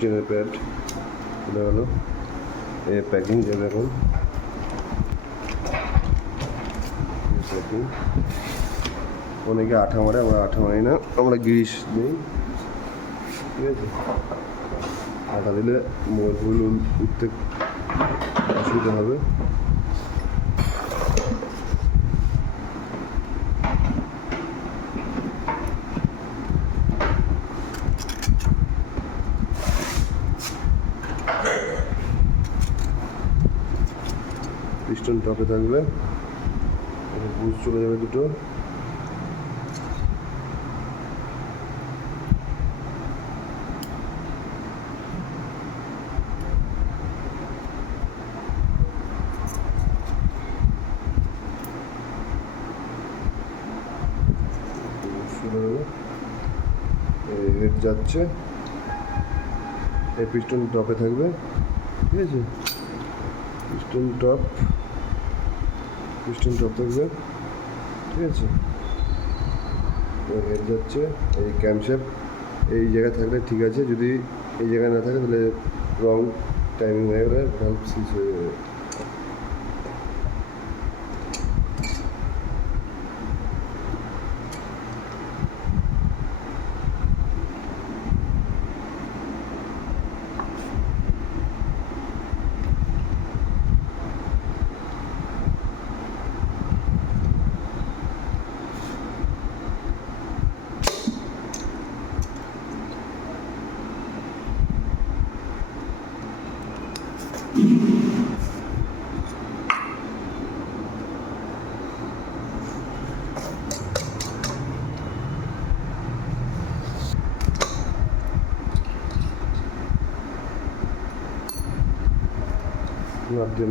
চেনের প্যাড এটা হলো প্যাকিং যাবে এখন প্যাকিং। অনেকে আঠা মারে, আমরা আঠা মারি না, আমরা গ্রিস দিই, ঠিক আছে। আঠা দিলে মোবাইল উঠতে অসুবিধা হবে। পিস্টন টপে থাকবে, বুঝ চলে যাবে দুটো। হেড যাচ্ছে, এই পিস্টন টপে থাকবে, ঠিক আছে। পিস্টন টপ থাকবে, ঠিক আছে। হেড যাচ্ছে, এই ক্যামশেপ এই জায়গায় থাকলে ঠিক আছে, যদি এই জায়গায় না থাকে তাহলে রং টাইমিং হয়ে গেলে ভাল্ব সিজ হয়ে যাবে।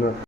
না